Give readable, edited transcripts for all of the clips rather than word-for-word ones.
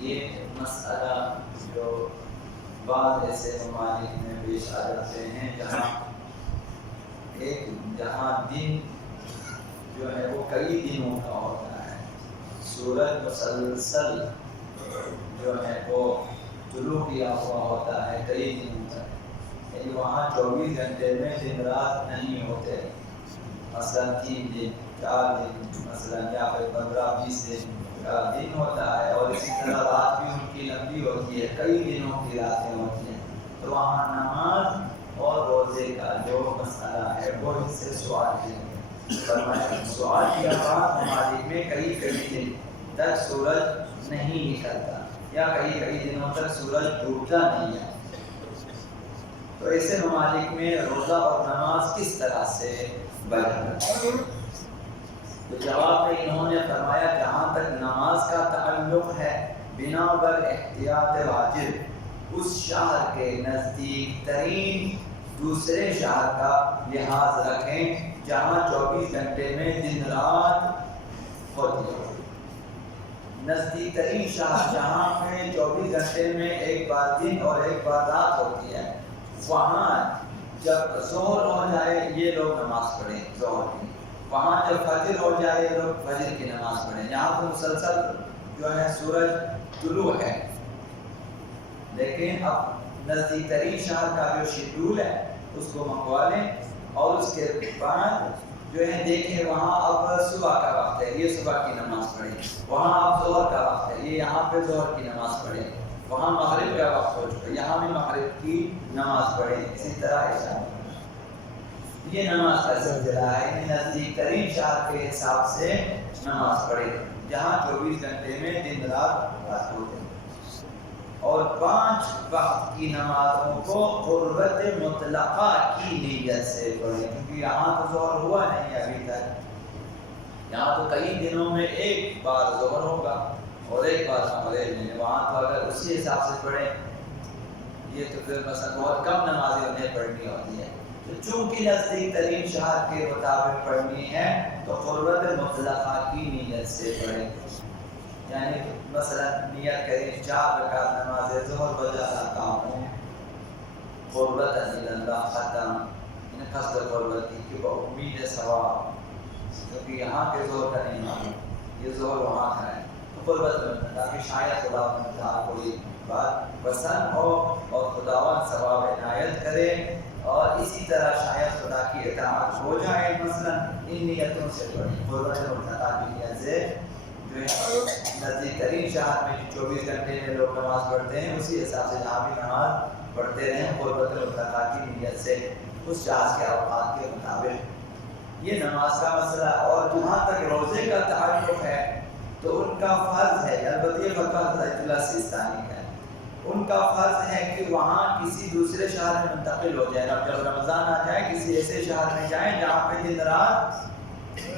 یہ مسئلہ جو بعض ایسے ممالک میں پیش آ جاتے ہیں جہاں دن جو ہے وہ کئی دنوں کا ہوتا ہے، سورج مسلسل جو ہے وہ طلوع کیا ہوا ہوتا ہے کئی دنوں تک، یعنی وہاں 24 گھنٹے میں دن رات نہیں ہوتے، مثلا 3 دن 4 دن مثلا یا پھر 15-20 دن کا دن ہوتا ہے، اور اسی طرح رات بھی ان کی لمبی ہوتی ہے، کئی دنوں کی راتیں ہوتی ہیں۔ تو وہاں نماز اور روزے کا جو مسئلہ ہے وہ اس سے سوال کیا فرمایا، سوال کیا بعض ممالک میں کئی دن تک سورج نہیں نکلتا یا کئی دنوں تک سورج ڈوبتا نہیں ہے، تو ایسے ممالک میں روزہ اور نماز کس طرح سے بیان ہے؟ تو جواب میں انہوں نے فرمایا جہاں تک نماز کا تعلق ہے، بنا بر احتیاط واجب اس شہر کے نزدیک ترین دوسرے شہر کا لحاظ رکھیں جہاں 24 گھنٹے میں دن رات ہوتی ہے۔ نزدیک ترین شہر جہاں پہ 24 گھنٹے میں ایک بار دن اور ایک بار رات ہوتی ہے، وہاں جب ظہر ہو جائے یہ لوگ نماز پڑھیں ظہر کی، وہاں جب فجر ہو جائے یہ لوگ فجر کی نماز پڑھیں، یہاں تو مسلسل جو ہے سورج طلوع ہے، لیکن اب نزدیک ترین شہر کا جو شیڈول ہے اس کو منگوا لیں، اور اس کے بعد جو ہے دیکھیں وہاں اب صبح کا وقت ہے، یہ صبح کی نماز پڑھیں، وہاں اب ظہر کا وقت ہے، یہ یہاں پہ ظہر کی نماز پڑھیں، وہاں مغرب کا وقت ہو چکا ہے، یہاں بھی مغرب کی نماز پڑھیں، اسی طرح عشاء۔ یہ نماز کا سلسلہ ہے، نزدیک ترین شہر کے حساب سے نماز پڑھیں جہاں 24 گھنٹے میں دن رات ہوتے ہیں، اور 5 وقت کی نمازوں کو قربت مطلقہ کی نیت سے پڑھیں، کیونکہ یہاں تو ظہر ہوا نہیں ابھی تک، یہاں تو کئی دنوں میں ایک بار ظہر ہوگا اور ایک بار مغرب میں، وہاں تو اگر اسی حساب سے پڑھیں یہ تو پھر مثلا بہت کم نمازیں انہیں پڑھنی ہوتی ہے، تو چونکہ نزدیک ترین شہر کے مطابق پڑھنی ہے تو قربت مطلقہ کی نیت سے پڑھیں، یعنی مثلا نیت کریں 4 رکعت نماز ظہر بجا لاتا ہوں قربت اللہ ختم، یعنی قصد قربتی کہ وہ امید ثواب، کیونکہ یہاں کے ظہر کا نہیں معلوم، یہ ظہر وہاں کا ہے، تو قربت اللہ تاکہ شاید خدا تعالیٰ کو یہ بات پسند ہو اور خداوند ثواب عنایت کرے، اور اسی طرح شاید خدا کی اطاعت ہو جائے، مثلا ان نیتوں سے پڑھیں، قربت اللہ کی نیت سے جو ہے نزدیک ترین شہر میں 24 گھنٹے میں لوگ نماز پڑھتے ہیں اسی حساب سے جہاں بھی نماز پڑھتے رہیں قربت اللہ کی نیت سے اس شہر کے اوقات کے مطابق۔ یہ نماز کا مسئلہ، اور جہاں تک روزے کا تعلق ہے تو ان کا فرض ہے، البتہ یہ فتویٰ حضرت اللہ سیستانی کا ہے، ان کا فرض ہے کہ وہاں کسی دوسرے شہر میں منتقل ہو جائے، جب رمضان آ جائے کسی ایسے شہر میں جائیں جہاں پہ دن رات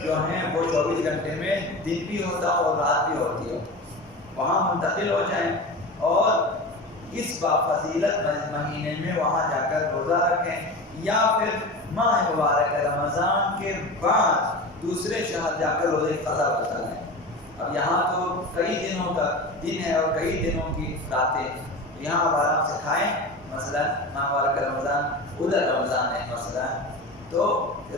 جو ہیں وہ 24 گھنٹے میں دن بھی ہوتا اور رات بھی ہوتی ہے، وہاں منتقل ہو جائیں، اور اس بافضیلت مہینے میں وہاں جا کر روزہ رکھیں، یا پھر ماہ مبارک رمضان کے بعد دوسرے شہر جا کر روزے قضا بتا لیں۔ اب یہاں تو کئی دنوں کا دن ہے اور کئی دنوں کی راتیں، یہاں آپ آرام سے کھائیں، مثلا ماہ مبارک رمضان ادھر رمضان ہے مثلا، تو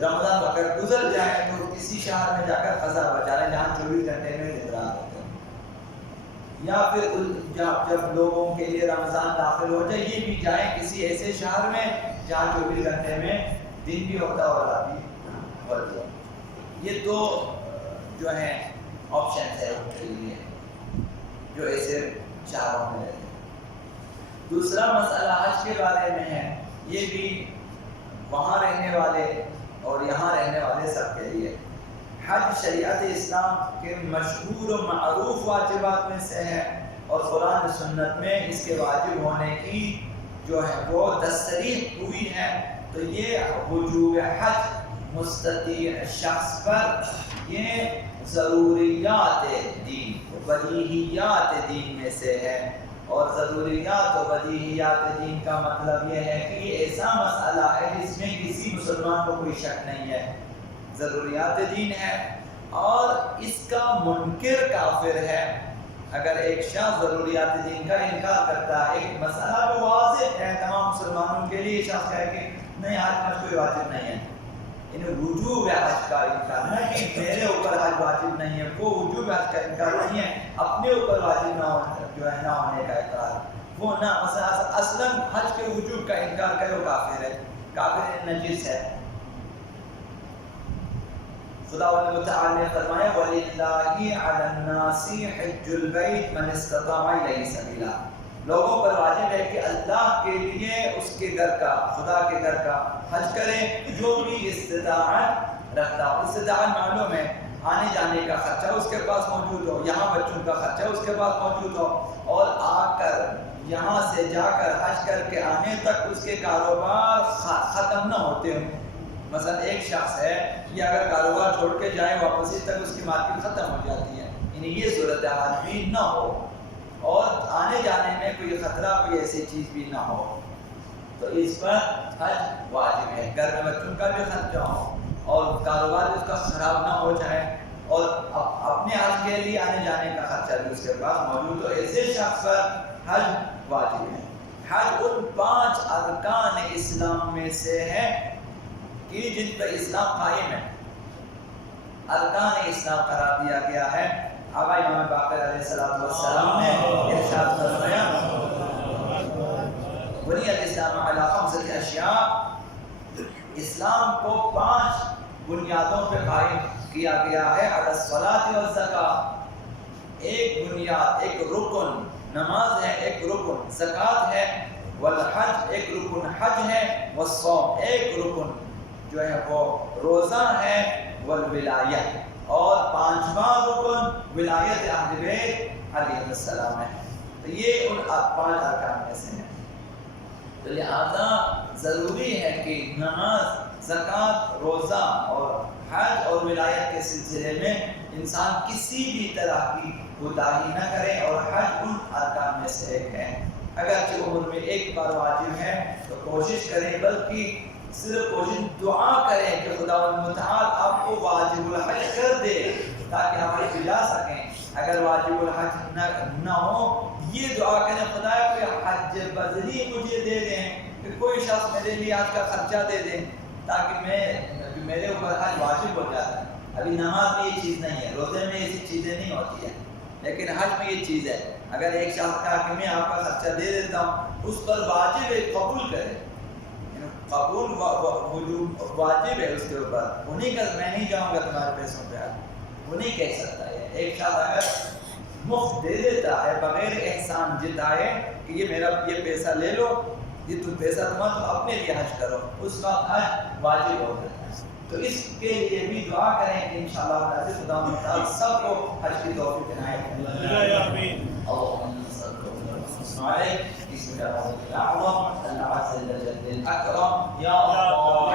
رمضان اگر گزر جائے تو کسی شہر میں جا کر قضا بچا لیں جہاں 24 گھنٹے میں دن رات ہوتے ہیں، یا پھر جب لوگوں کے لیے رمضان داخل ہو جائے یہ بھی جائیں کسی ایسے شہر میں جہاں 24 گھنٹے میں دن بھی ہوتا اور رات بھی ہوتی ہے۔ یہ 2 جو ہیں آپشن ہے ان کے لیے جو ایسے شہروں میں رہتے ہیں۔ دوسرا مسئلہ حج کے بارے میں ہے، یہ بھی وہاں رہنے والے اور یہاں رہنے والے سب کے لیے۔ حج شریعت اسلام کے مشہور و معروف واجبات میں سے ہے، اور قرآن و سنت میں اس کے واجب ہونے کی جو ہے وہ تصریح ہوئی ہے، تو یہ وجوب حج مستطیع شخص پر یہ ضروریات دین بدیہیات دین میں سے ہے، اور ضروریات و بدیہیات دین کا مطلب یہ ہے کہ یہ ایسا مسئلہ ہے جس میں کسی مسلمان کو کوئی شک نہیں ہے، ضروریات دین ہے، اور اس کا منکر کافر ہے اگر ایک شخص ضروریات دین کا انکار کرتا ہے، ایک مسئلہ جو واضح ہے تمام مسلمانوں کے لیے، شخص کہے کہ نہیں حج کوئی واجب نہیں ہے، انہیں وجوب حج کا انکار ہے کہ میرے اوپر حج واجب نہیں ہے، وہ وجوب حج کا انکار نہیں ہے، اپنے اوپر واجب نہ ہونے کا اقرار، وہ نہ مثلا اصلا حج کے وجوب کا انکار کرے وہ کافر ہے، کافر نجس ہے۔ خدا تعالی نے فرمایا وَلِلَّهِ عَلَى النَّاسِ حِجُّ الْبَيْتِ مَنِ اسْتَطَاعَ إِلَيْهِ سَبِيلًا، لوگوں پر واجب ہے کہ اللہ کے لیے اس کے گھر کا، خدا کے گھر کا حج کرے جو بھی استطاعت رکھتا ہو۔ استطاعت معلوم ہے آنے جانے کا خرچہ اس کے پاس موجود ہو، یہاں بچوں کا خرچہ اس کے پاس موجود ہو، اور آ کر یہاں سے جا کر حج کر کے آنے تک اس کے کاروبار ختم نہ ہوتے ہوں۔ مثلا ایک شخص ہے یہ اگر کاروبار چھوڑ کے جائے واپسی تک اس کی مارکیٹ ختم ہو جاتی ہے، یعنی یہ صورتحال بھی نہ ہو اور آنے جانے میں کوئی خطرہ، کوئی ایسی چیز بھی نہ ہو، تو اس پر حج واجب ہے۔ گھر میں بچوں کا بھی خرچہ ہو اور کاروبار اس کا خراب نہ ہو جائے اور اپنے حج کے لیے آنے جانے کا خرچہ بھی اس کے پاس موجود ہو، ایسے شخص پر حج واجب ہے۔ حج ان 5 ارکان اسلام میں سے ہے کہ جن پر اسلام قائم ہے، ارکان اسلام قرار دیا گیا ہے۔ آقا امام باقر علیہ السلام نے ارشاد فرمایا بنی الاسلام علی 5 اشیاء، اسلام کو 5 بنیادوں پہ قائم کیا گیا ہے۔ علی الصلاۃ والزکاۃ، ایک بنیاد، ایک رکن نماز ہے، ایک رکن زکوٰۃ ہے، والحج ایک رکن حج ہے، والصوم ایک رکن جو ہے وہ روزہ ہے، والولایہ اور 5واں رکن ولایت اہل بیت علیہ السلام ہے۔ تو یہ ان 5 ارکان میں سے ہے۔ تو لہذا ضروری ہے کہ نماز، زکوٰۃ، روزہ اور حج اور ولایت کے سلسلے میں انسان کسی بھی طرح کی کوتاہی نہ کرے، اور حج ان ارکان میں سے ایک ہے۔ اگرچہ عمر میں ایک بار واجب ہے تو کوشش کریں، بلکہ صرف کوشش دعا کریں کہ خدا تعالی آپ کو واجب الحج کر دے تاکہ ہم حج جا سکیں۔ اگر واجب الحج نہ ہو یہ دعا کریں خدا کوئی حج بدلی مجھے دے دیں، کہ کوئی شخص میرے لیے حج کا خرچہ دے دیں تاکہ میرے اوپر حج واجب ہو جائے۔ ابھی نماز میں یہ چیز نہیں ہے، روزے میں ایسی چیزیں نہیں ہوتی ہیں، لیکن حج میں یہ چیز ہے۔ اگر ایک شخص کہا کہ میں آپ کا خرچہ دے دیتا ہوں، اس پر واجب ہے قبول کرے، قبول واجب ہے اس کے اوپر، وہ نہیں کہ میں نہیں جاؤں گا تمہارے پیسوں پہ، وہ نہیں کہہ سکتا ہے۔ ایک شخص اگر مفت دے دیتا ہے بغیر احسان جتائے کہ یہ میرا یہ پیسہ لے لو، یہ تم پیسہ تمہارا، تم اپنے لیے حج کرو، اس وقت حج واجب ہو جاتا ہے۔ تو اس کے لیے بھی دعا کریں کہ انشاءاللہ تعالی خدا تعالی سب کو حج کی توفیق عنایت آمین۔ اللهم صل وسلم علیہ اسمک الاعظم العز الجل الاکرم یا اللہ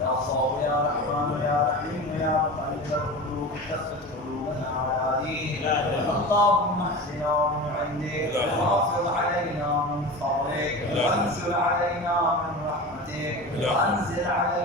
یا صابر یا رحمان یا رحیم یا مقلب القلوب ثبت قلوبنا على دينك اللهم اهدنا من عندك واغفر علينا من فضلك وانزل علينا من رحمتك وانزل علينا